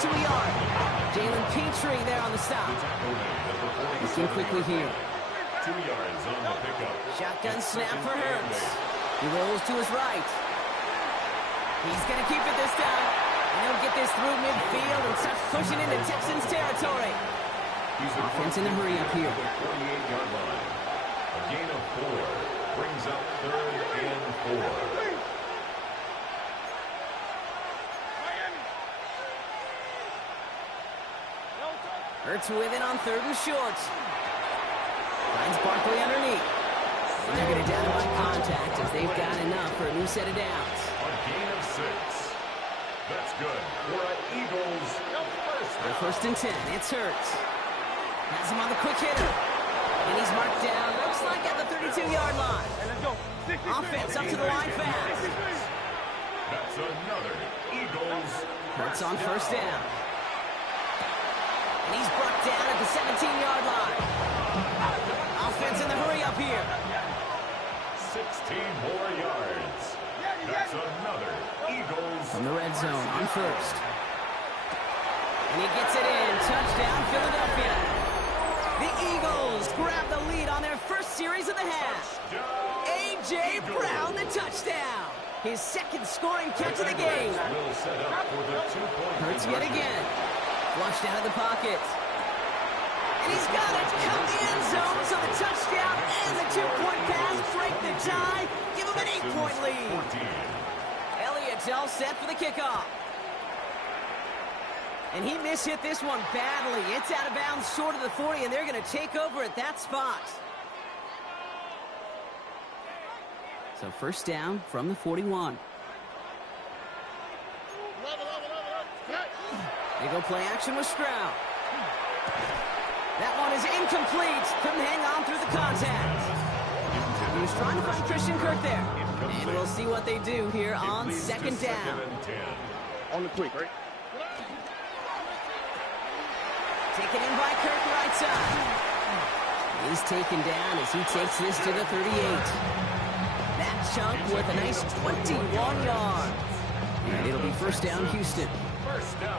to a yard. Jalen Petrie there on the stop. Looking quickly here. 2 yards on the pickup. Shotgun snap for Hurts. He rolls to his right. He's going to keep it this time. And he'll get this through midfield and starts pushing into Texans territory. Offense in the hurry up here. 48-yard line. A gain of 4 brings up 3rd and 4. Hurts with it on 3rd and short. Finds Barkley underneath. And they're going to down by contact as they've got enough for a new set of downs. A gain of 6. That's good for an Eagles First and 10. It's Hurts. Has him on the quick hitter. And he's marked down. Looks like at the 32-yard line. Offense up to the line fast. That's another Eagles. Hurts on first down. And he's brought down at the 17-yard line. Offense in the hurry up here. 16 more yards. That's another Eagles. From the red zone on first. And he gets it in. Touchdown, Philadelphia. The Eagles grab the lead on their first series of the half. A.J. Brown, the touchdown. His second scoring catch of the game. Will set up for the 2-point Hurts yet again. Flushed out of the pocket. And he's got it. Cut the end zone. So the touchdown and the 2-point pass break the tie. Give him an 8-point lead. Elliott's all set for the kickoff. And he mishit this one badly. It's out of bounds short of the 40, and they're going to take over at that spot. So first down from the 41. They go play action with Stroud. That one is incomplete. Couldn't hang on through the contact. He was trying to find Christian Kirk there. And we'll see what they do here on second down. On the quick, right? Taken in by Kirk right side. He's taken down as he takes this to the 38. That chunk with a nice 21 yards. And it'll be first down Houston.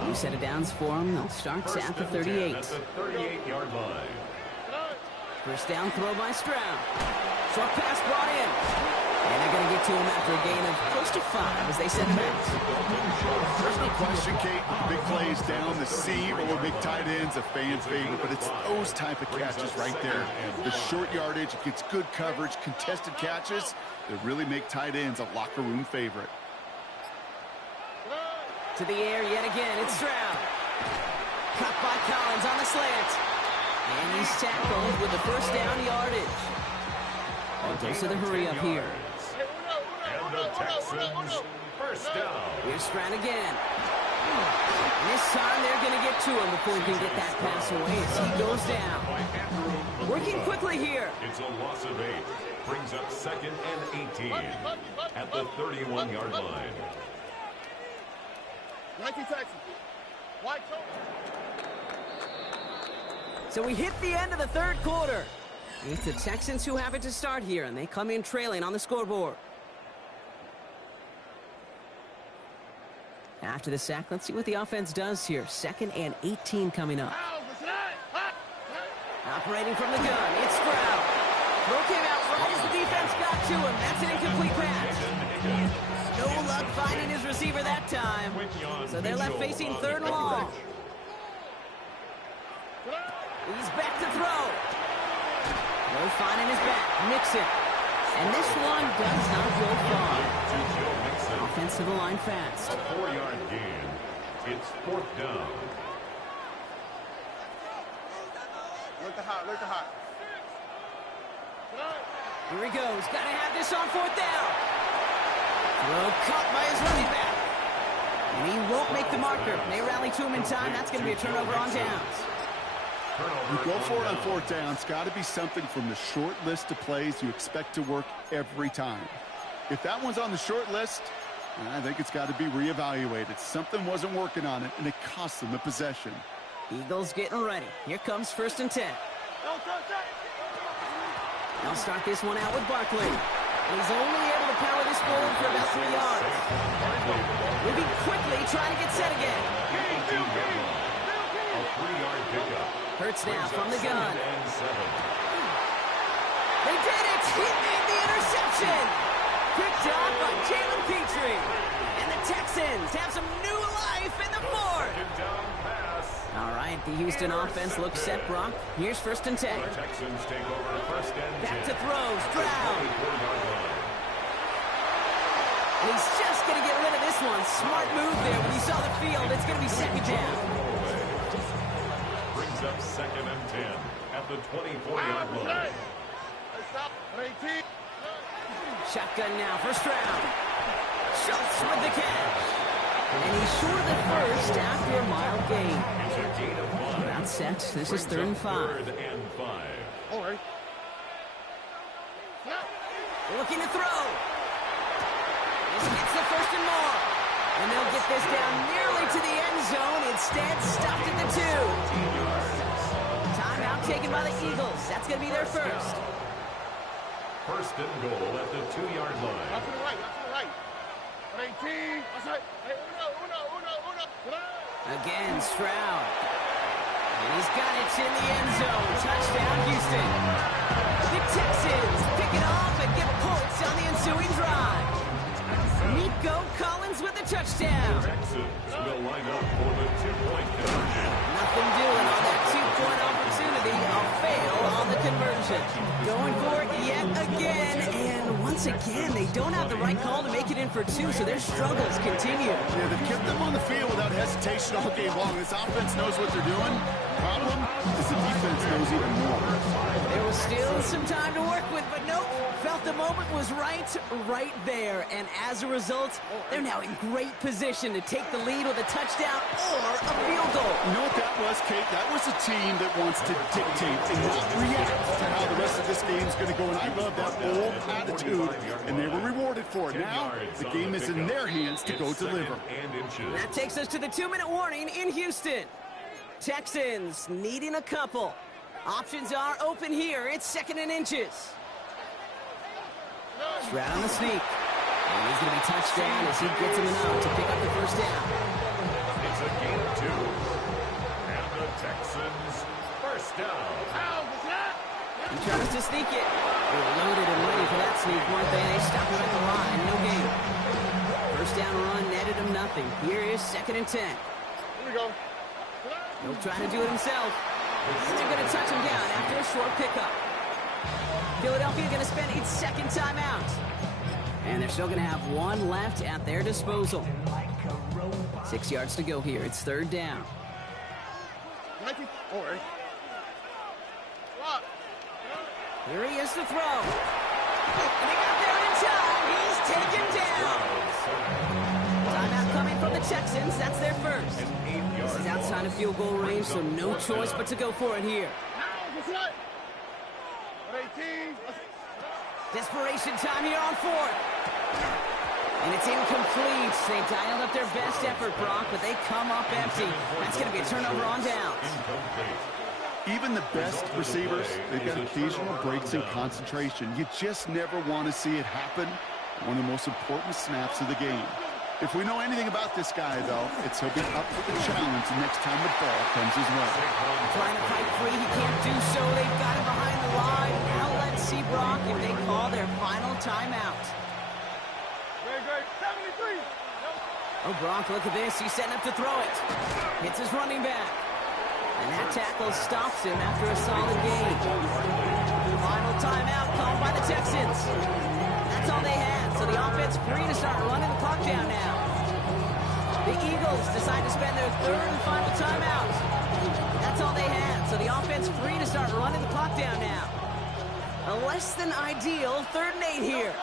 New set of downs for them. They'll start at the 38. At the 38-yard line. First down throw by Stroud. Short pass brought in. And they're going to get to him after a gain of close to 5 as they send him out. There's no question, Kate. Big plays down the seam or big tight ends, a fan favorite, but it's those type of catches right there. The short yardage, it gets good coverage, contested catches that really make tight ends a locker room favorite. To the air yet again, it's Stroud. Cut by Collins on the slant. And he's tackled with the first down yardage. And goes to the hurry up here. And the Texans first down. Here's Stroud again. And this time they're going to get to him before he can get that pass away as he goes down. Working quickly here. It's a loss of 8. Brings up 2nd and 18 at the 31-yard line. So we hit the end of the third quarter. It's the Texans who have it to start here, and they come in trailing on the scoreboard. After the sack, let's see what the offense does here. 2nd and 18 coming up. Operating from the gun, it's Stroud. Throw came out right as the defense got to him. That's an incomplete pass. No luck finding his receiver that time. So they're left facing 3rd and long. He's back to throw. No finding his back. Mixon. And this one does not go far. Offense to the line fast. A 4-yard gain. It's 4th down. Look the hot. Here he goes. Got to have this on 4th down. Throw caught by his running back. And he won't make the marker. They rally to him in time. That's going to be a turnover on downs. You go for it on 4th down. It's got to be something from the short list of plays you expect to work every time. If that one's on the short list, I think it's got to be reevaluated. Something wasn't working on it, and it cost them the possession. Eagles getting ready. Here comes 1st and 10. They'll start this one out with Barkley. And he's only able to power this forward for about 3 yards. Moving quickly, trying to get set again. 18-yard line. A 3-yard pickup. Hurts now from the gun. 2nd and 7. They did it! He made the interception! Picked off by Jalen Petrie. And the Texans have some new life in the fourth. Down pass. All right, the Houston offense looks set, Brock. Here's 1st and 10. The Texans take over 1st and 10. Back to throw. Stroud. 24-yard line. And he's just going to get rid of this one. Smart move there when he saw the field. It's going to be 2nd down. Brings up 2nd and 10 at the 24-yard line. Shotgun now for Stroud. Schultz with the catch. And he's short of the first after a mile gain. It's a gain of 1. That's set. This is 3rd and 5. 3rd and 5. All right. Looking to throw. This gets the 1st and more. And they'll get this down nearly to the end zone. Instead, stopped at the 2. Timeout taken by the Eagles. That's going to be their first. 1st and goal at the 2-yard line. Not to the right, not to the right. 18. That's right. Hey, uno. Again, Stroud. And he's got it in the end zone. Touchdown, Houston. The Texans pick it off and get points on the ensuing drive. Nico Collins with the touchdown. Texans will line up for the 2-point conversion. Nothing doing on that 2-point opportunity. A fail on the conversion. Going for it yet again. And once again, they don't have the right call to make it in for 2, so their struggles continue. Yeah, they've kept them on the field without hesitation all game long. This offense knows what they're doing. Problem is the defense knows even more. There was still some time to work with, but nope. Felt the moment was right there. And as a result, they're now in great position to take the lead with a touchdown or a field goal. You know what that was, Kate? That was a team that wants to dictate and not react to how the rest of this game's going to go. And I love that bold attitude, and they were rewarded for it. Now, the game is in their hands to go deliver. That takes us to the 2-minute warning in Houston. Texans needing a couple. Options are open here. It's 2nd and inches. Stroud on the sneak. And he's going to be touched down as he gets him out to pick up the 1st down. It's a gain of 2. And the Texans 1st down. He tries to sneak it. They were loaded and ready for that sneak, weren't they? They stopped him at the line. No gain. 1st down run netted him nothing. Here is 2nd and 10. Here we go. He'll try to do it himself. And they're going to touch him down after a short pickup. Philadelphia going to spend its 2nd timeout. And they're still going to have 1 left at their disposal. 6 yards to go here. It's 3rd down. All right. Here he is to throw. And he got there in time. He's taken down. Timeout coming from the Texans. That's their first. This is outside of field goal range, so no choice but to go for it here. Desperation time here on 4th. And it's incomplete. They dialed up their best effort, Brock, but they come up empty. That's going to be a turnover on downs. Even the best receivers, they've got occasional breaks in concentration. You just never want to see it happen. One of the most important snaps of the game. If we know anything about this guy, though, it's he'll be up for the challenge the next time the ball comes his way. Trying to fight free, he can't do so. They've got him behind the line. Now let's see, Brock, if they call their final timeout. Great. 73. Oh, Brock, look at this. He's setting up to throw it. Hits his running back. And that tackle stops him after a solid gain. Final timeout called by the Texans. That's all they had, so the offense free to start running the clock down now. The Eagles decide to spend their 3rd and final timeout. That's all they had, so the offense free to start running the clock down now. A less than ideal 3rd and 8 here.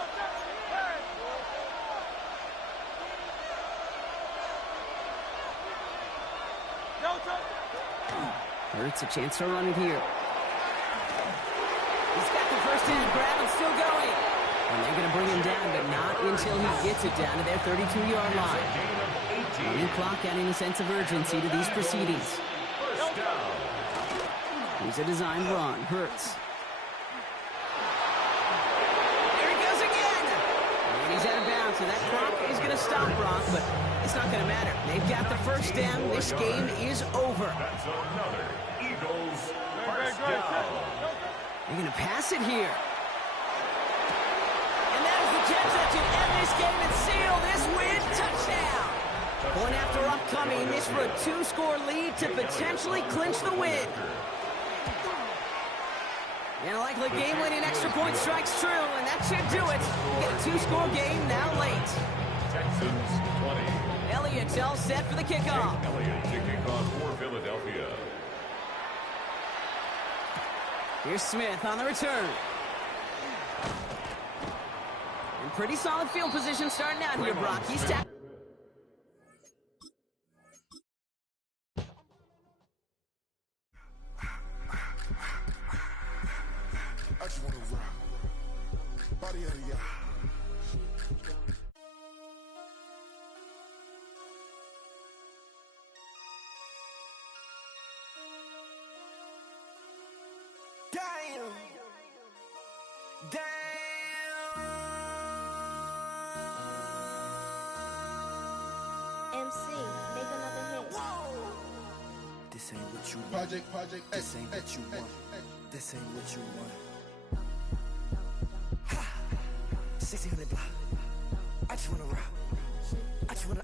Hurts a chance to run it here. He's got the 1st hand grab and still going. And they're going to bring him down, but not until he gets it down to their 32-yard line. A new clock adding a sense of urgency to these proceedings. Here's a design run. Hurts. There he goes again. And he's out of bounds, so that clock is going to stop Brock, but It's not going to matter. They've got the first down. This game is over. That's another Eagles first down. They're going to pass it here. And that is the catch that should end this game and seal this win. Touchdown. Point after upcoming, this for a 2-score lead to potentially clinch the win. And a likely game-winning extra point strikes true, and that should do it. We get a 2-score game now late. Texans 20. Elliott's all set for the kickoff. Elliott to kick off for Philadelphia. Here's Smith on the return. In pretty solid field position starting out here, Brock. He's tapped. I just want to rock. Body of the Damn. MC, make another hit. This ain't what you want. Project. This ain't what you want. This ain't what you want. 1600 block. I just wanna rock. I just wanna.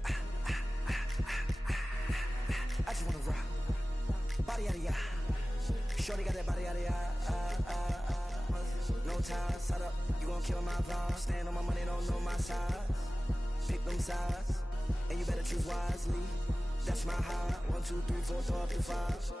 I just wanna rock. Body out of ya. Shorty got that body out of ya. No time, set up. You gon' kill my vibe. Stand on my money, don't know my size. Pick them sides, and you better choose wisely. That's my high. 1, 2, 3, 4, throw up to 5.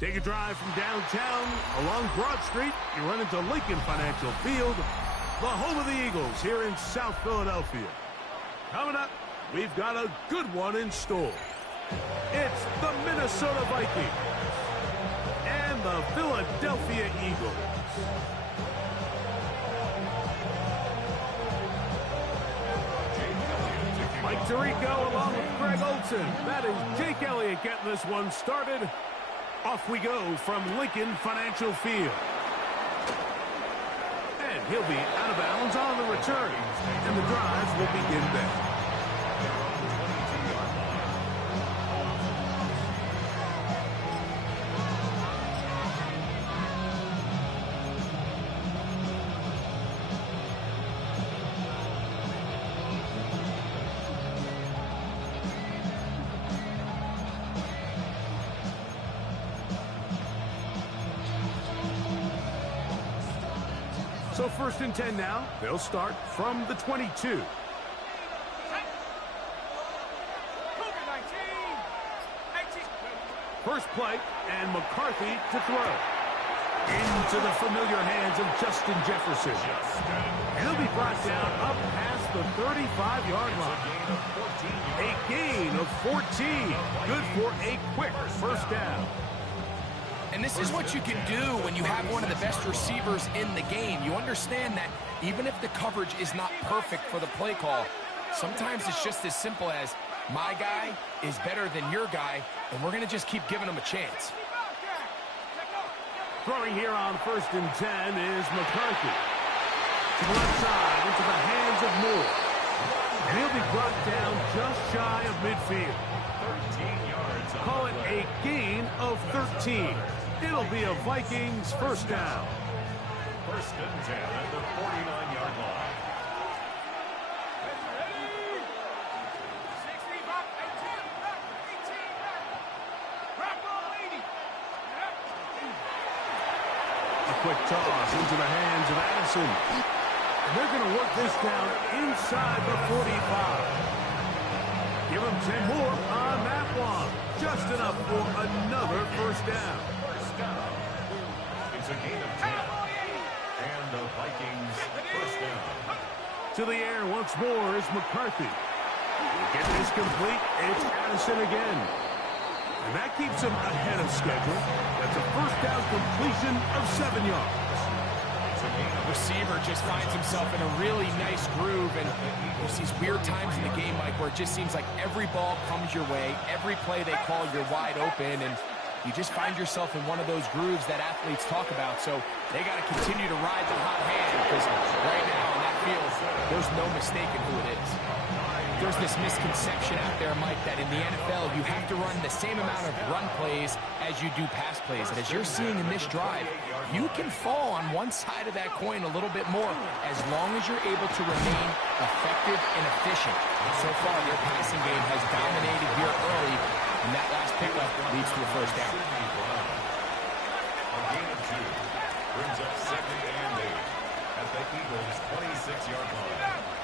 Take a drive from downtown along Broad Street. You run into Lincoln Financial Field, the home of the Eagles here in South Philadelphia. Coming up, we've got a good one in store. It's the Minnesota Vikings and the Philadelphia Eagles. Mike Tirico along with Greg Olson. That is Jake Elliott getting this one started. Off we go from Lincoln Financial Field. And he'll be out of bounds on the return. And the drive will begin there. So 1st and 10 now. They'll start from the 22. First play, and McCarthy to throw. Into the familiar hands of Justin Jefferson. And he'll be brought down up past the 35-yard line. A gain of 14. Good for a quick first down. And this is what you can do when you have one of the best receivers in the game. You understand that even if the coverage is not perfect for the play call, sometimes it's just as simple as my guy is better than your guy, and we're going to just keep giving him a chance. Throwing here on 1st and 10 is McCarthy. To the left side, into the hands of Moore. And he'll be brought down just shy of midfield. 13 yards. Call it a gain of 13. It'll be a Vikings first down. First and 10 at the 49-yard line. A quick toss into the hands of Addison. And they're going to work this down inside the 45. Give them 10 more on that one. Just enough for another first down. First down. It's a gain of 10. And the Vikings first down. To the air once more is McCarthy. Get this complete. It's Addison again. And that keeps him ahead of schedule. That's a first down completion of 7 yards. The receiver just finds himself in a really nice groove, and there's these weird times in the game, Mike, where it just seems like every ball comes your way, every play they call, you're wide open, and you just find yourself in one of those grooves that athletes talk about. So they got to continue to ride the hot hand, because right now in that field, there's no mistaking who it is. There's this misconception out there, Mike, that in the NFL, you have to run the same amount of run plays as you do pass plays. And as you're seeing in this drive, you can fall on one side of that coin a little bit more as long as you're able to remain effective and efficient. So far, their passing game has dominated here early, and that last pickup leads to a first down. A gain of 2 brings up 2nd and 8 at the Eagles' 26-yard line.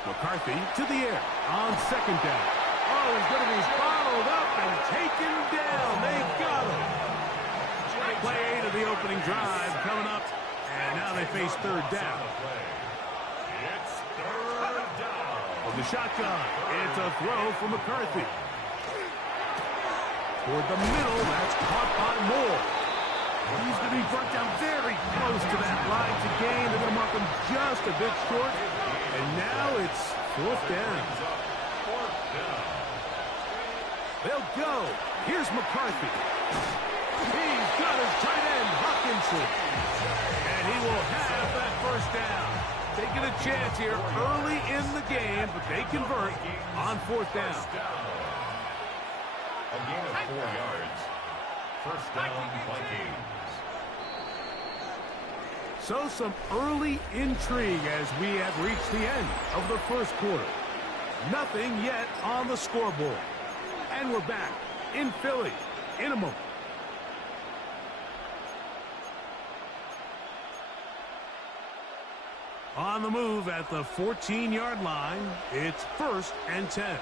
McCarthy to the air on second down. Oh, he's going to be bottled up and taken down. They got him. Play 8 of the opening drive coming up, and now they face third down. It's third down. From the shotgun, it's a throw from McCarthy. Toward the middle, that's caught by Moore. He's going to be brought down very close to that line to gain. They're going to mark him just a bit short. And now it's fourth down. They'll go. Here's McCarthy. He's got his tight end, Hawkinson. And he will have that first down. Taking a chance here early in the game, but they convert on fourth down. A gain of 4 yards. First down, Vikings. So some early intrigue as we have reached the end of the first quarter. Nothing yet on the scoreboard. And we're back in Philly in a moment. On the move at the 14-yard line, it's 1st and 10.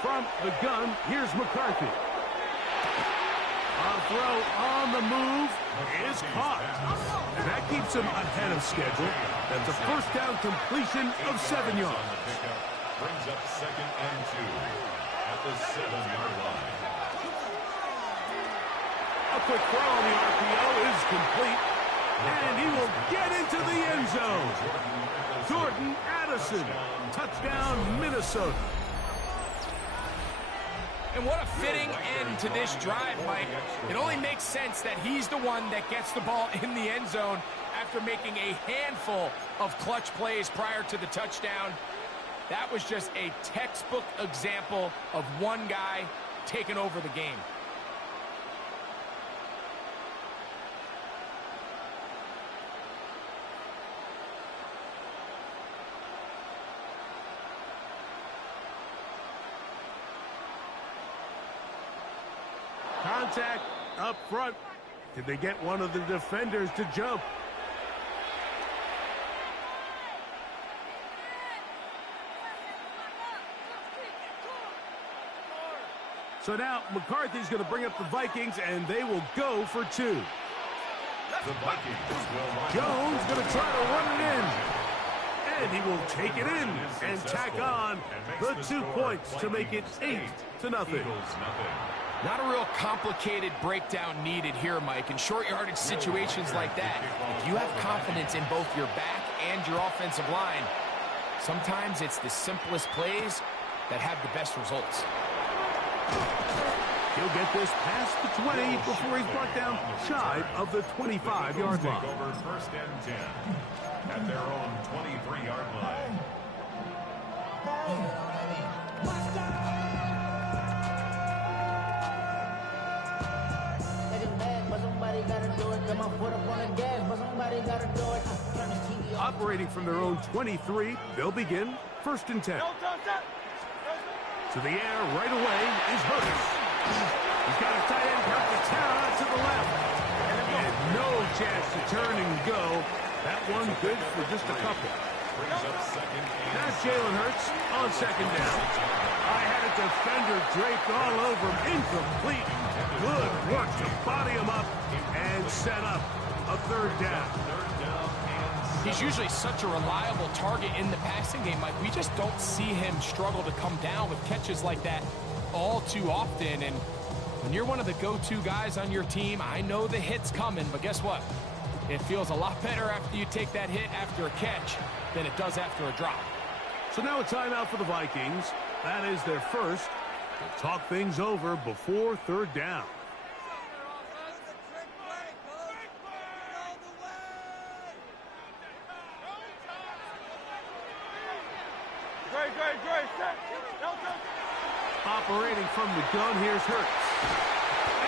From the gun, here's McCarthy. A throw on the move is caught. And that keeps him ahead of schedule. That's a first down completion of 7 yards. Brings up 2nd and 2 at the 7-yard line. A quick throw on the RPO is complete. And he will get into the end zone. Jordan Addison. Touchdown, Minnesota. And what a fitting end to this drive, Mike. It only makes sense that he's the one that gets the ball in the end zone after making a handful of clutch plays prior to the touchdown. That was just a textbook example of one guy taking over the game. Contact up front. Did they get one of the defenders to jump? So now McCarthy's going to bring up the Vikings, and they will go for 2. The Vikings will line Jones going to try to run it in. And he will take it in and tack on the 2 points to make it 8-0. Not a real complicated breakdown needed here, Mike. In short yardage situations like that, if you have confidence in both your back and your offensive line, sometimes it's the simplest plays that have the best results. He'll get this past the 20 before he's brought down shy of the 25-yard line. Over 1st and 10 at their own 23-yard line. Operating from their own 23, they'll begin 1st and 10. To the air right away is Hurts. He's got a tight end Carpetera to the left. And no chance to turn and go. That one good for just a couple. Now Jalen Hurts on 2nd down. I had a defender draped all over him. Incomplete. Good work to body him up and set up a 3rd down. He's usually such a reliable target in the passing game, Mike. We just don't see him struggle to come down with catches like that all too often. And when you're one of the go-to guys on your team, I know the hit's coming, but guess what? It feels a lot better after you take that hit after a catch than it does after a drop. So now a timeout for the Vikings. That is their first. They'll talk things over before 3rd down. Operating from the gun, here's Hurts.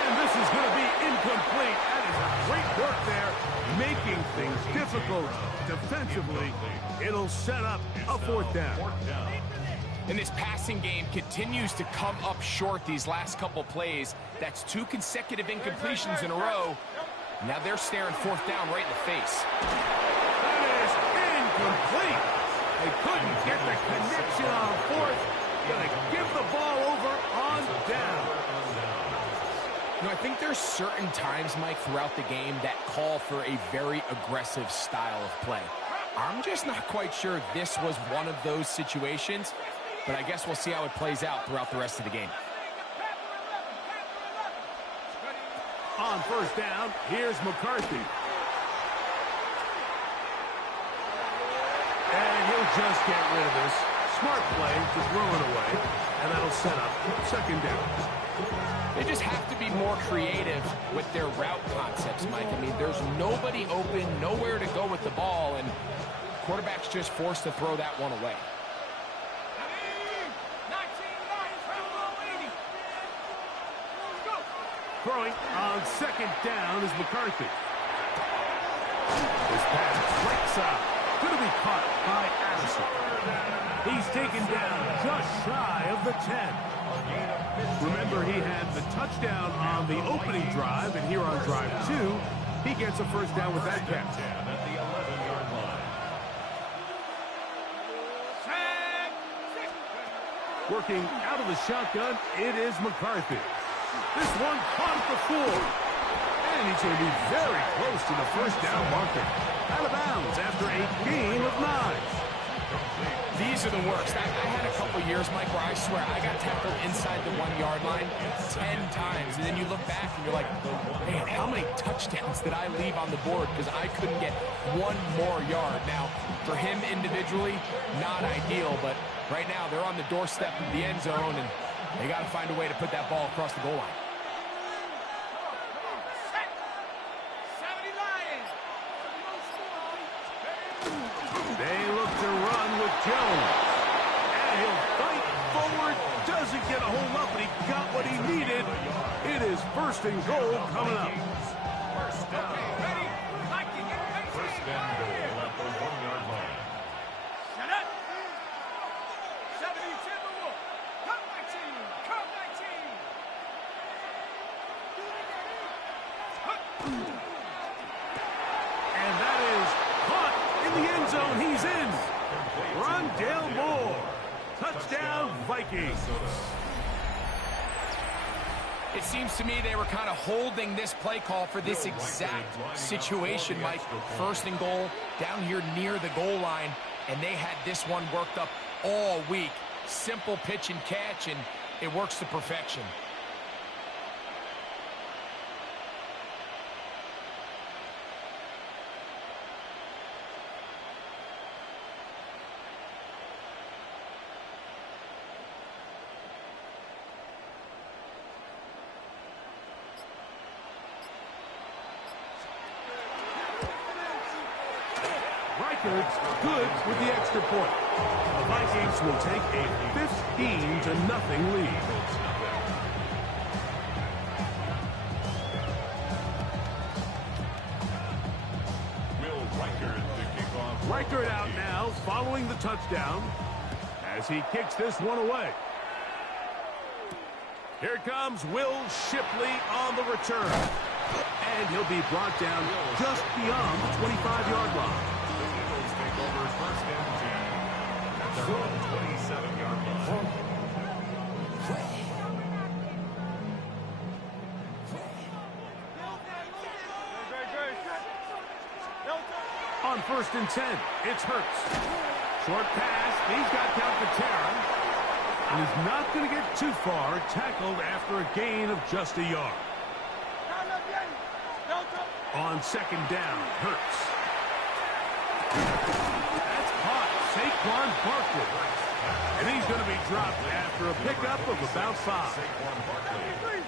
And this is going to be incomplete. That is a great work there, making things difficult defensively. It'll set up a 4th down. And this passing game continues to come up short these last couple plays. That's 2 consecutive incompletions in a row. Now they're staring 4th down right in the face. That is incomplete. They couldn't get the connection on 4th. Gonna give the ball over on down. You know, I think there's certain times, Mike, throughout the game that call for a very aggressive style of play. I'm just not quite sure this was one of those situations, but I guess we'll see how it plays out throughout the rest of the game. On 1st down, here's McCarthy. And he'll just get rid of this. Smart play to throw it away, and that'll set up 2nd down. They just have to be more creative with their route concepts, Mike. I mean, there's nobody open, nowhere to go with the ball, and quarterback's just forced to throw that one away. Throwing on 2nd down is McCarthy. This pass right side. Going to be caught by Addison. He's taken down just shy of the 10. Remember, he had the touchdown on the opening drive, and here on drive 2, he gets a 1st down with that catch. At the 11-yard line. Working out of the shotgun, it is McCarthy. This one caught at the 4. And he's going to be very close to the 1st down marker. Out of bounds after a gain of 9. These are the worst. I had a couple years, Mike, where I swear I got tackled inside the 1-yard line 10 times. And then you look back and you're like, man, how many touchdowns did I leave on the board because I couldn't get one more yard? Now, for him individually, not ideal, but right now they're on the doorstep of the end zone, and they got to find a way to put that ball across the goal line. They look to run with Jones. And he'll fight forward. Doesn't get a hold up, but he got what he needed. It is 1st and goal coming up. 1st down. 1st and goal at the 1-yard line. And that is caught in the end zone. He's in. Rondale Moore. Touchdown, Vikings. It seems to me they were kind of holding this play call for this exact situation, Mike. 1st and goal, down here near the goal line, and they had this one worked up all week. Simple pitch and catch, and it works to perfection. records good with the extra point. The Vikings will take a 15-0 lead. Reichert out now following the touchdown as he kicks this one away. Here comes Will Shipley on the return. And he'll be brought down just beyond the 25-yard line. The Eagles take over first and 10 at their own 27-yard line. On first and 10, it's Hurts. Short pass, he's got Calcaterra. And he's not going to get too far, tackled after a gain of just a yard. On second down, Hurts. That's caught, Saquon Barkley. And he's going to be dropped after a pickup of about 5. Saquon Barkley.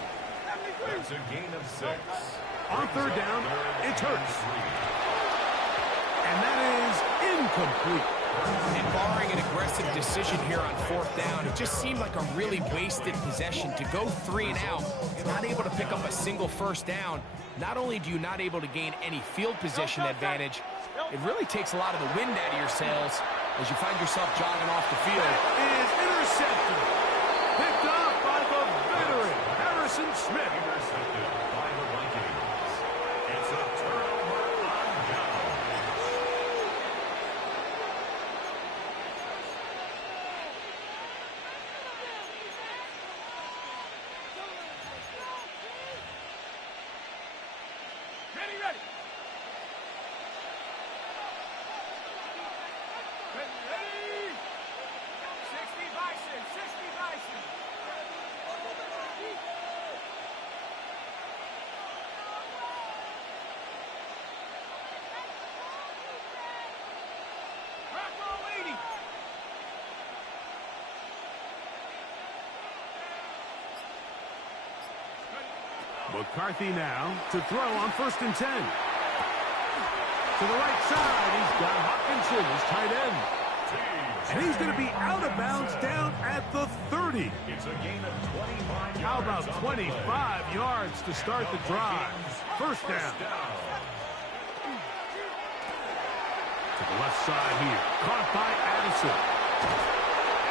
That's a gain of 6. On third down, it's Hurts. And that is incomplete. And barring an aggressive decision here on fourth down, it just seemed like a really wasted possession. To go 3 and out, not able to pick up a single first down. Not only do you not able to gain any field position advantage, it really takes a lot of the wind out of your sails as you find yourself jogging off the field. Is intercepted. Picked off by the veteran, Harrison Smith. Intercepted by the Vikings. It's a turnover on down. Ready. Ready. 60 Bison. Rocco 80. McCarthy now to throw on first and 10. To the right side, he's got Hawkinson, his tight end. And he's going to be out of bounds down at the 30. It's a gain of 25 yards. How about 25 yards to start the drive? First down. To the left side here. Caught by Addison.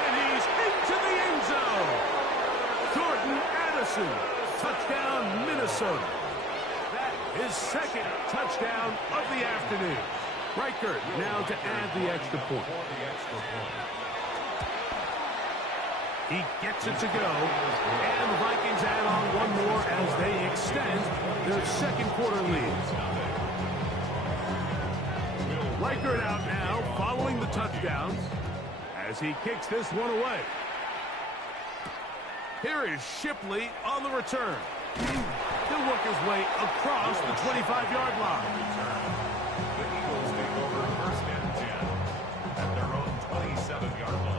And he's into the end zone. Jordan Addison. Touchdown, Minnesota. That is second touchdown of the afternoon. Reichert now to add the extra point. He gets it to go. And the Vikings add on one more as they extend their second quarter lead. Reichert out now following the touchdowns as he kicks this one away. Here is Shipley on the return. He'll work his way across the 25-yard line. The Eagles take over first and 10 at their own 27-yard line.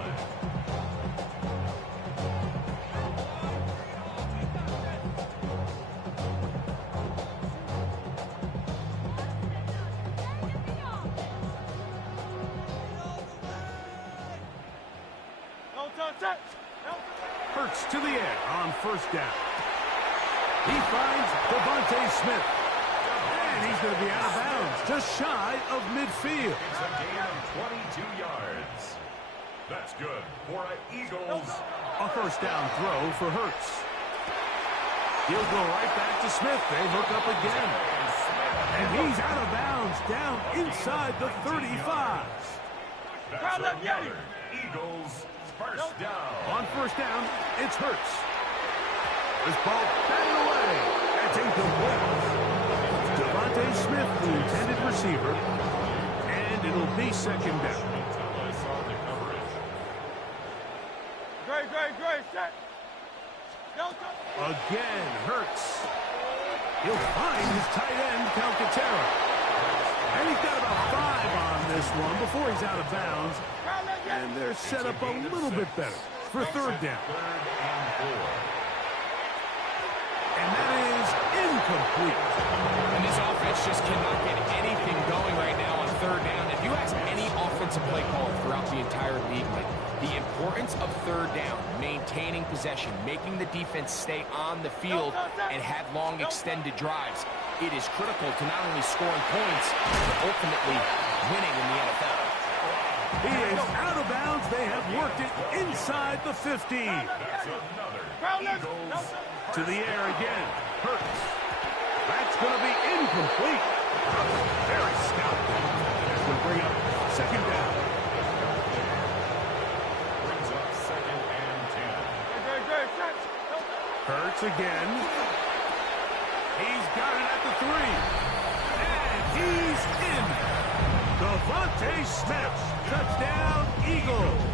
Hurts to the air on first down. He finds Devontae Smith. And he's going to be out of bounds, just shy of midfield. It's a gain of 22 yards. That's good for an Eagles. A first down throw for Hurts. He'll go right back to Smith. They hook up again. And he's out of bounds, down inside the 35. That's another Eagles first down. On first down, it's Hurts. This ball batted away. That's incomplete. Devontae Smith, the intended receiver. And it'll be second down. I saw the coverage. Great. Set. Again, Hurts. He'll find his tight end, Calcaterra. And he's got about 5 on this one before he's out of bounds. And they're set up a little bit better for third down. Third and 4. And that is incomplete. And this offense just cannot get anything going right now on third down. If you ask any offensive play caller throughout the entire league, like, the importance of third down, maintaining possession, making the defense stay on the field, and have long extended drives, it is critical to not only scoring points, but ultimately winning in the NFL. He is out of bounds. They have worked it inside the 50. To the air again. Hurts. That's going to be incomplete. Very stout. That's going to bring up second down. Brings up 2nd and 10. Hurts again. He's got it at the 3. And he's in. Devontae Smith. Touchdown, Eagles.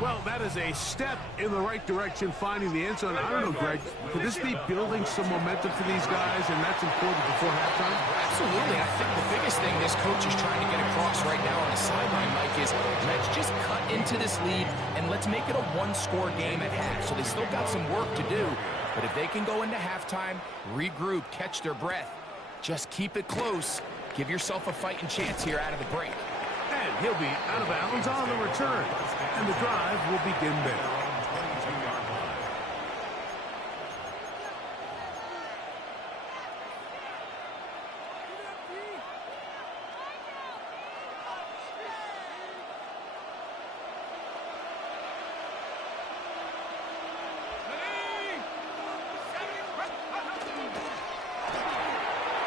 Well, that is a step in the right direction, finding the end zone. I don't know, Greg, could this be building some momentum for these guys, and that's important before halftime? Absolutely. I think the biggest thing this coach is trying to get across right now on the sideline, Mike, is let's just cut into this lead, and let's make it a one-score game at half. So they still got some work to do, but if they can go into halftime, regroup, catch their breath, just keep it close, give yourself a fighting chance here out of the break. And he'll be out of bounds on the return. And the drive will begin there.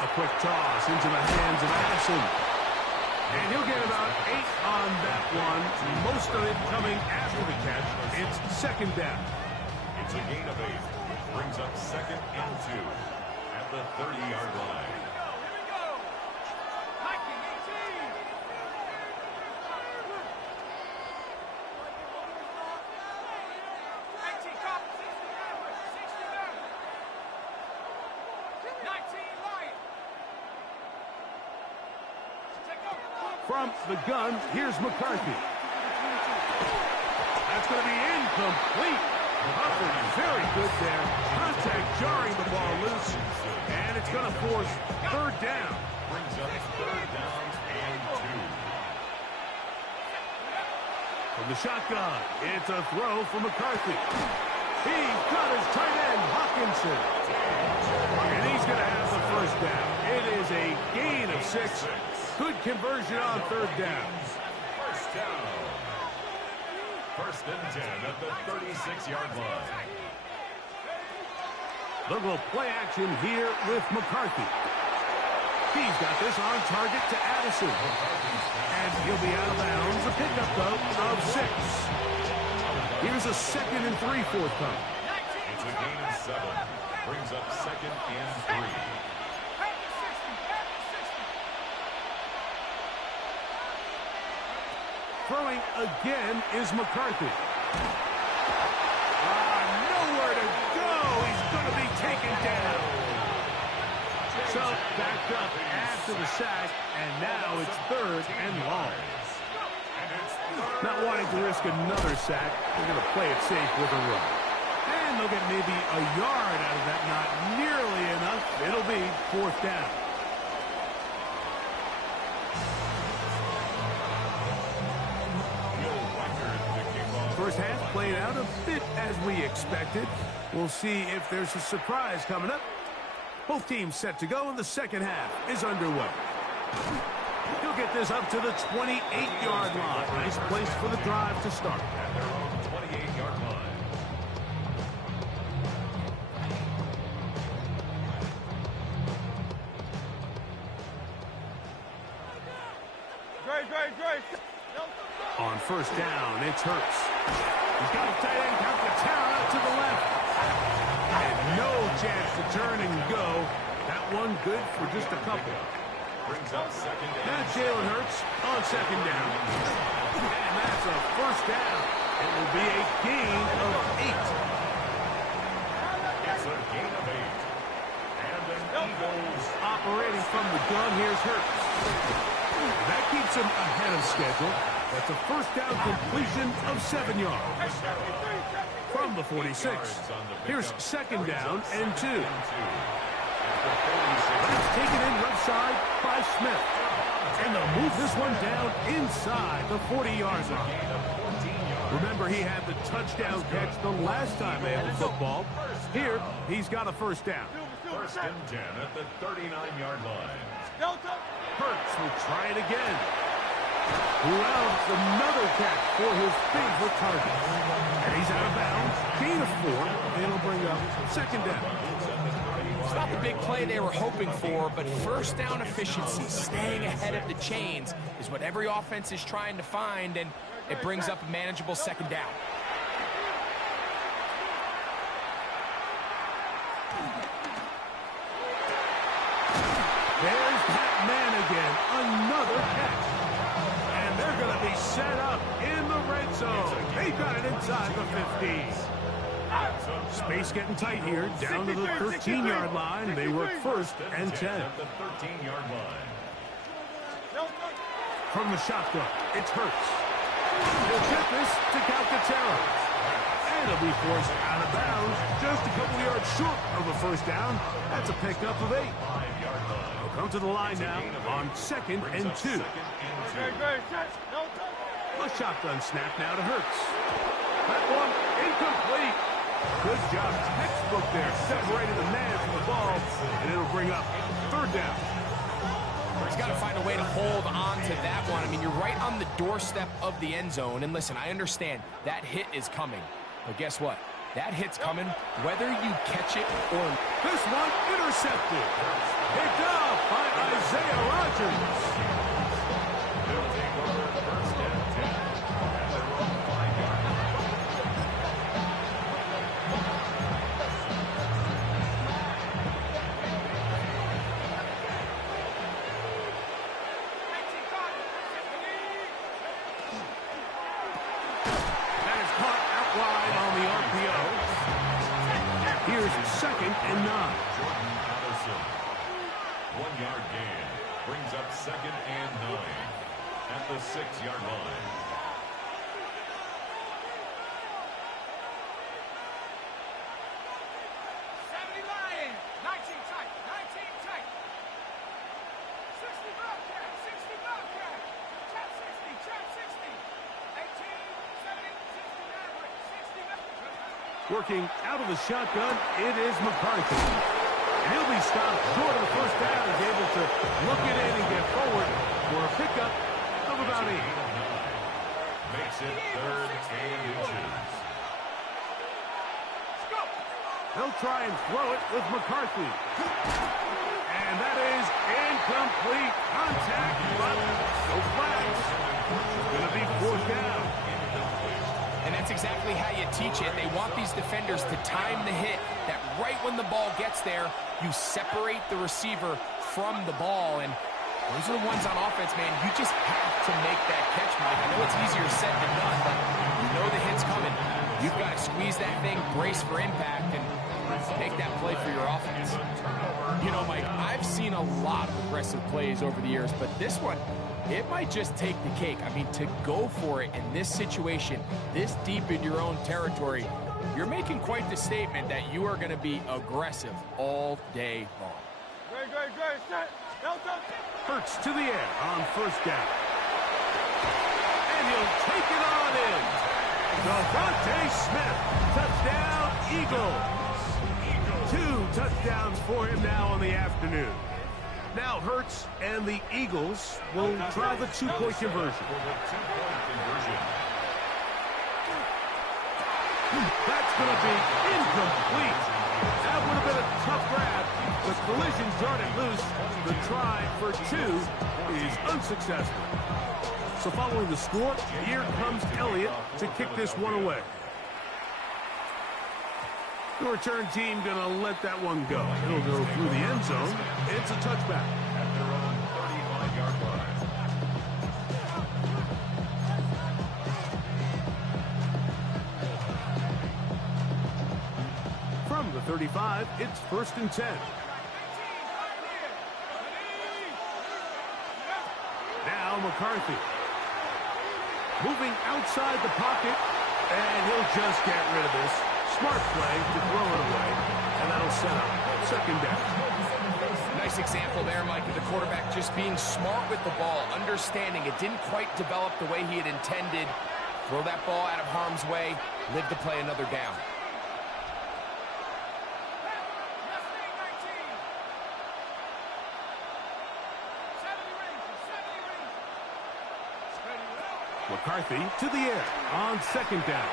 A quick toss into the hands of Addison. And he'll get about 8 on that one. Most of it coming after the catch. It's second down. It's a gain of 8. Brings up 2nd and 2 at the 30-yard line. From the gun, here's McCarthy. That's going to be incomplete. Hufford very good there. Contact jarring the ball loose. And it's going to force third down. Brings up 3rd down and 2. From the shotgun, it's a throw for McCarthy. He's got his tight end, Hawkinson. And he's going to have the first down. It is a gain of 6. Good conversion on third down. First down. 1st and 10 at the 36-yard line. They'll go play action here with McCarthy. He's got this on target to Addison. And he'll be out of bounds. A pickup, though, of 6. Here's a 2nd and 3 forthcoming. It's a gain of 7. Brings up 2nd and 3. Throwing again is McCarthy. Nowhere to go. He's going to be taken down. So backed up after the sack, and now it's 3rd and long. Not wanting to risk another sack, they're going to play it safe with a run. And they'll get maybe a yard out of that. Not nearly enough. It'll be 4th down. First half played out a bit as we expected. We'll see if there's a surprise coming up. Both teams set to go, and the second half is underway. He'll get this up to the 28-yard line. Nice place for the drive to start. 28-yard line. On first down, it's Hurts. He's got a tight end, Calcaterra to the left. And no chance to turn and go. That one good for just a couple. Brings up 2nd down. Now Jalen Hurts on second down. And that's a first down. It will be a gain of 8. It's a gain of 8. And an Eagles Operating from the gun, here's Hurts. That keeps him ahead of schedule. That's a first down completion of 7 yards. From the 46, here's second down and 2. That's taken in left side by Smith. And they'll move this one down inside the 40-yard line. Remember, he had the touchdown catch the last time they had the football. Here, he's got a first down. First and 10 at the 39-yard line. Hurts will try it again. Louds another catch for his favorite target. And he's out of bounds. Gain of 4. And it'll bring up second down. It's not the big play they were hoping for, but first down efficiency, staying ahead of the chains, is what every offense is trying to find, and it brings up a manageable second down. There's that man again. Another catch. And they're going to be set up in the red zone. They got it inside the 15. Space getting tight here. Down to the 13-yard line. They work first and 10. At the 13-yard line. From the shotgun, it's Hurts. He'll get this to Calcaterra. And he'll be forced out of bounds. Just a couple yards short of a first down. That's a pickup of 8. They'll come to the line now on 2nd and 2. A shotgun snap now to Hurts. That one incomplete. Good job, textbook there, separating the man from the ball, and it'll bring up third down. He's got to find a way to hold on to that one. I mean, you're right on the doorstep of the end zone, and listen, I understand that hit is coming, but guess what? That hit's coming whether you catch it or not. This one intercepted. Picked up by Isaiah Rodgers. They'll take over first and 10 at their own 5-yard line. That is caught out wide on the RPO. Here's 2nd and 9. Jordan Addison. 1-yard gain. Brings up 2nd and 9 at the 6-yard line. Working out of the shotgun, it is McCarthy. And he'll be stopped short of the first down. He's able to look it in and get forward for a pickup of about 8. Makes it 3rd and inches. They'll try and throw it with McCarthy. And that is incomplete. Contact, but no flags. It's going to be 4th down. And that's exactly how you teach it. They want these defenders to time the hit, that right when the ball gets there, you separate the receiver from the ball. And those are the ones on offense, man. You just have to make that catch, Mike. I know it's easier said than done, but you know the hit's coming. You've got to squeeze that thing, brace for impact, and make that play for your offense. You know, Mike, I've seen a lot of aggressive plays over the years, but this one, it might just take the cake. I mean, to go for it in this situation, this deep in your own territory, you're making quite the statement that you are going to be aggressive all day long. Hurts to the air on first down. And he'll take it on in. Devontae Smith, touchdown Eagles. 2 touchdowns for him now on the afternoon. Now Hurts and the Eagles will try the 2-point conversion. That's going to be incomplete. That would have been a tough grab. The collision darted loose. The try for 2 is unsuccessful. So following the score, here comes Elliott to kick this one away. The return team going to let that one go. It'll go through the end zone. It's a touchback. At their own 35-yard line. From the 35, it's 1st and 10. Now McCarthy. Moving outside the pocket, and he'll just get rid of this. Smart play to throw it away, and that'll set up second down. Nice example there, Mike, of the quarterback just being smart with the ball, understanding it didn't quite develop the way he had intended. Throw that ball out of harm's way, live to play another down. McCarthy to the air on second down.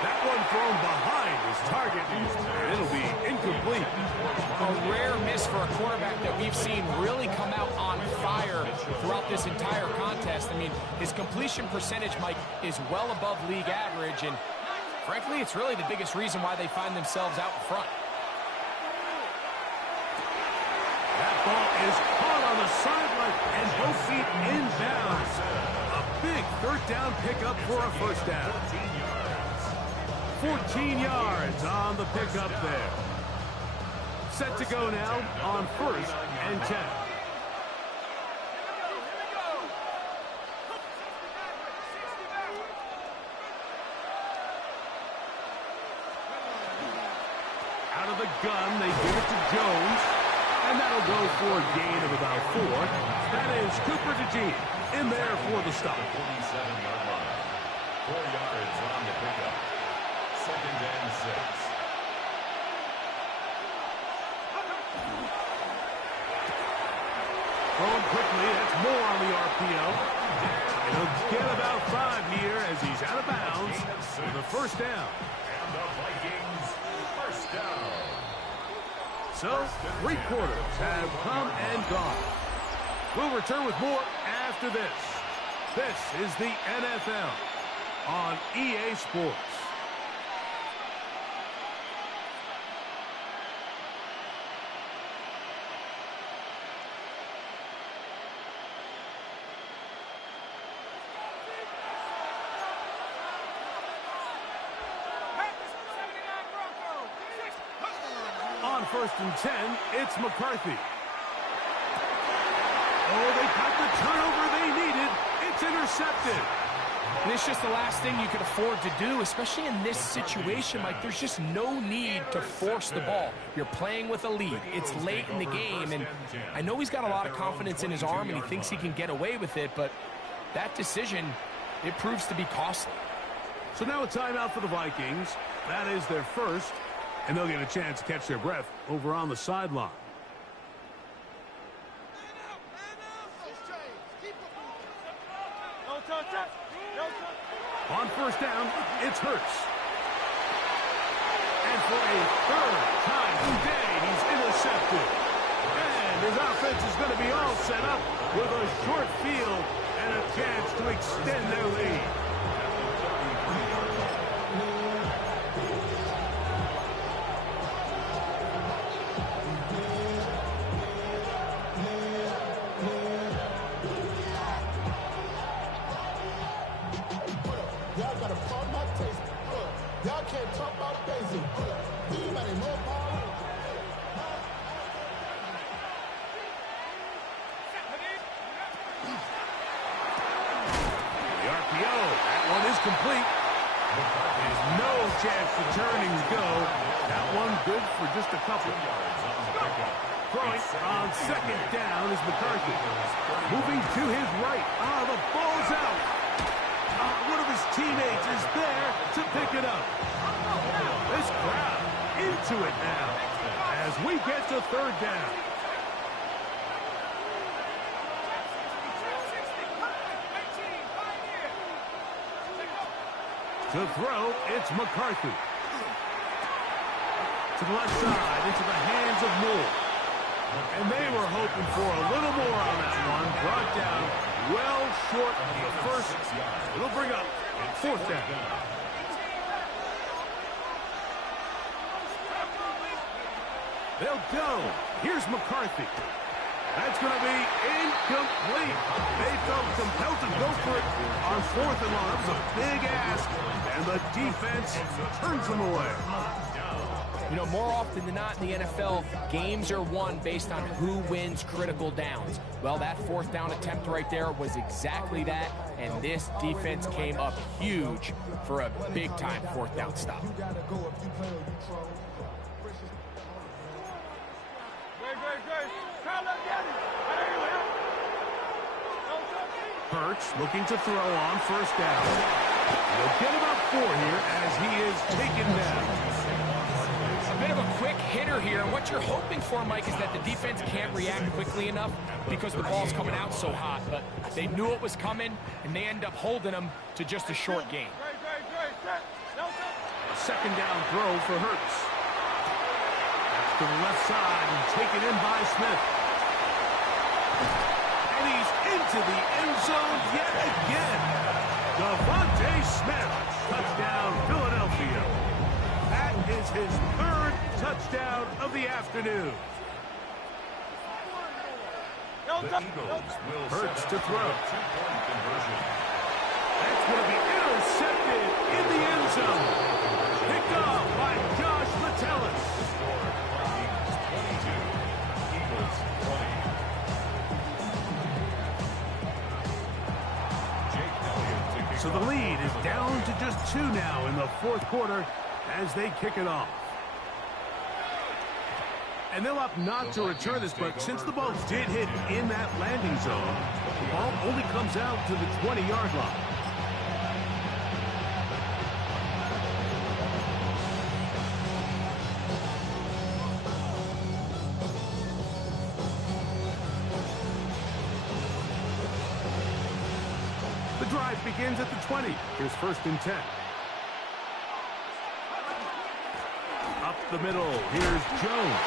That one thrown behind his target, and it'll be incomplete. A rare miss for a quarterback that we've seen really come out on fire throughout this entire contest. I mean, his completion percentage, Mike, is well above league average, and frankly, it's really the biggest reason why they find themselves out in front. That ball is caught on the sideline, and both feet inbounds. A big third down pickup for a first down. 14 yards on the pickup there. Set to go now on 1st and 10. Out of the gun, they give it to Jones, and that'll go for a gain of about 4. That is Cooper DeJean in there for the stop. 47-yard line. 4 yards on the pickup. 2nd and 6. Throwing quickly, that's more on the RPO. He'll get about 5 here as he's out of bounds for the first down. And the Vikings first down. So, 3 quarters have come and gone. We'll return with more after this. This is the NFL on EA Sports. On 1st and 10, it's McCarthy. Oh, they got the turnover they needed. It's intercepted. And it's just the last thing you could afford to do, especially in this situation. Like, there's just no need to force the ball. You're playing with a lead. It's late in the game, and I know he's got a lot of confidence in his arm, and he thinks he can get away with it, but that decision, it proves to be costly. So now a timeout for the Vikings. That is their first, and they'll get a chance to catch their breath over on the sideline. On 1st down, it's Hurts. And for a 3rd time today, he's intercepted. And his offense is going to be all set up with a short field and a chance to extend their lead. Y'all can't talk about basic. Anybody more power? The RPO, that one is complete. There's no chance to turnings go. That one good for just a couple. Throwing on 2nd down is McCarthy. Moving to his right. The ball's out. One of his teammates is there to pick it up. This crowd into it now as we get to 3rd down. To throw, it's McCarthy. To the left side, into the hands of Moore. And they were hoping for a little more on that one. Brought down well short of the first. It'll bring up 4th down. They'll go. Here's McCarthy. That's going to be incomplete. They felt compelled to go for it on 4th and long. That was a big ask, and the defense turns them away. You know, more often than not in the NFL, games are won based on who wins critical downs. Well, that 4th down attempt right there was exactly that, and this defense came up huge for a big-time 4th down stop. Hurts looking to throw on first down. He'll get about 4 here as he is taken down. A bit of a quick hitter here. What you're hoping for, Mike, is that the defense can't react quickly enough because the ball's coming out so hot. But they knew it was coming, and they end up holding them to just a short gain. A second down throw for Hurts. That's to the left side and taken in by Smith. And he's into the end zone yet again. Devontae Smith, touchdown Philadelphia. That is his 3rd touchdown of the afternoon. The Eagles will Hurts to throw. Two-point conversion. That's going to be intercepted in the end zone. Picked off by Josh Metellus. Eagles 20. So the lead is down to just 2 now in the 4th quarter as they kick it off. And they'll opt not to return this, but since the ball did hit in that landing zone, the ball only comes out to the 20-yard line. The drive begins at the 20. Here's 1st and 10. Up the middle, here's Jones.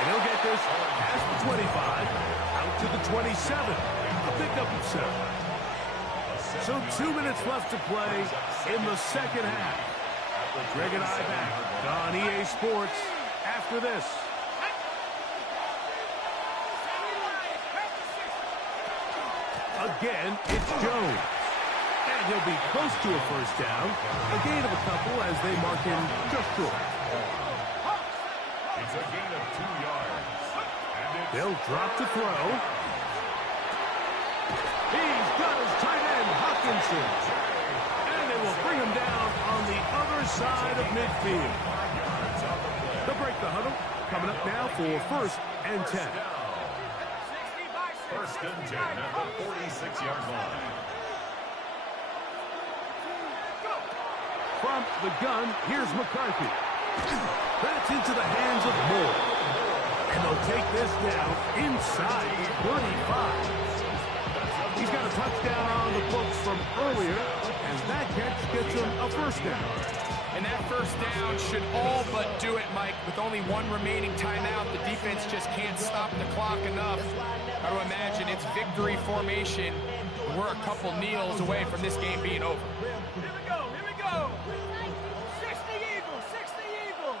And he'll get this past the 25, out to the 27. A pickup of 7. So 2 minutes left to play in the 2nd half. Greg and I back on EA Sports after this. Again, it's Jones. And he'll be close to a 1st down. A gain of a couple as they mark him just short. It's a gain of 2 yards. They'll drop to throw. He's got his tight end, Hawkinson. And they will bring him down on the other side of midfield. They'll break the huddle. Coming up now for 1st and 10. 1st and 10 at the 46-yard line. From the gun, here's McCarthy. That's into the hands of Moore. And they'll take this down inside the 35. He's got a touchdown on the books from earlier, and that catch gets him a 1st down. And that 1st down should all but do it, Mike. With only 1 remaining timeout, the defense just can't stop the clock enough. Got to imagine it's victory formation. We're a couple kneels away from this game being over. Here we go, here we go. 60 Eagles, 60 Eagles.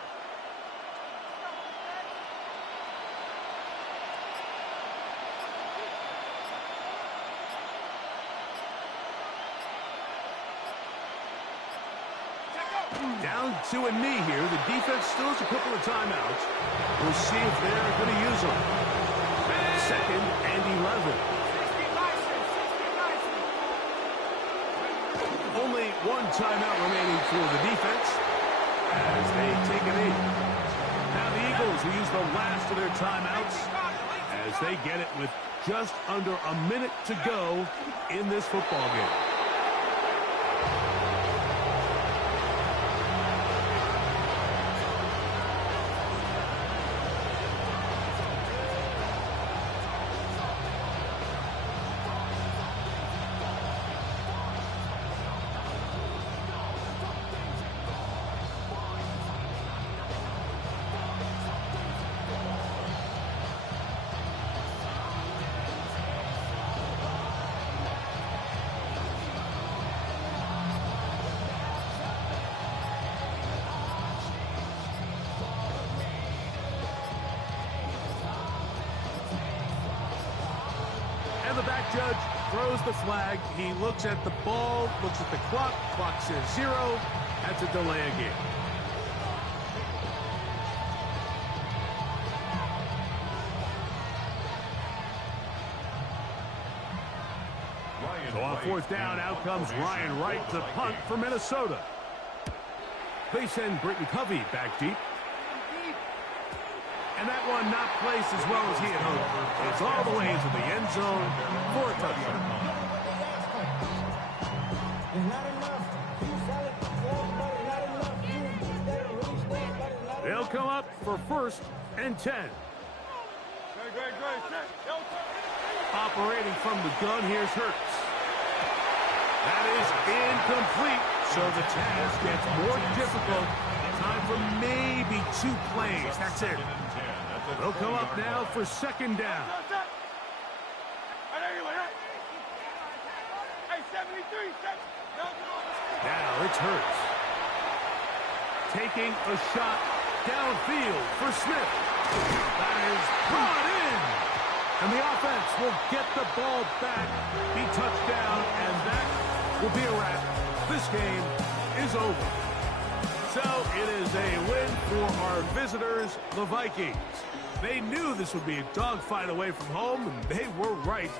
Down to a knee here. The defense still has a couple of timeouts. We'll see if they're going to use them. 2nd and 11. Only 1 timeout remaining for the defense as they take a knee. Now the Eagles will use the last of their timeouts as they get it with just under a minute to go in this football game. And the back judge throws the flag. He looks at the ball, looks at the clock. Clock says 0. That's a delay again. So on 4th down, out comes Ryan Wright to punt for Minnesota. They send Britton Covey back deep. And that one not placed as well as he had hoped. It's all the way into the end zone for a touchdown. They'll come up for 1st and 10. Operating from the gun, here's Hurts. That is incomplete, so the task gets more difficult. Time for maybe 2 plays. That's it. They'll come up now for 2nd down. Now it's Hurts. Taking a shot downfield for Smith. That is brought in. And the offense will get the ball back, be touchdown, and that will be a wrap. This game is over. So it is a win for our visitors, the Vikings. They knew this would be a dogfight away from home, and they were right.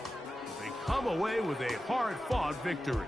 They come away with a hard-fought victory.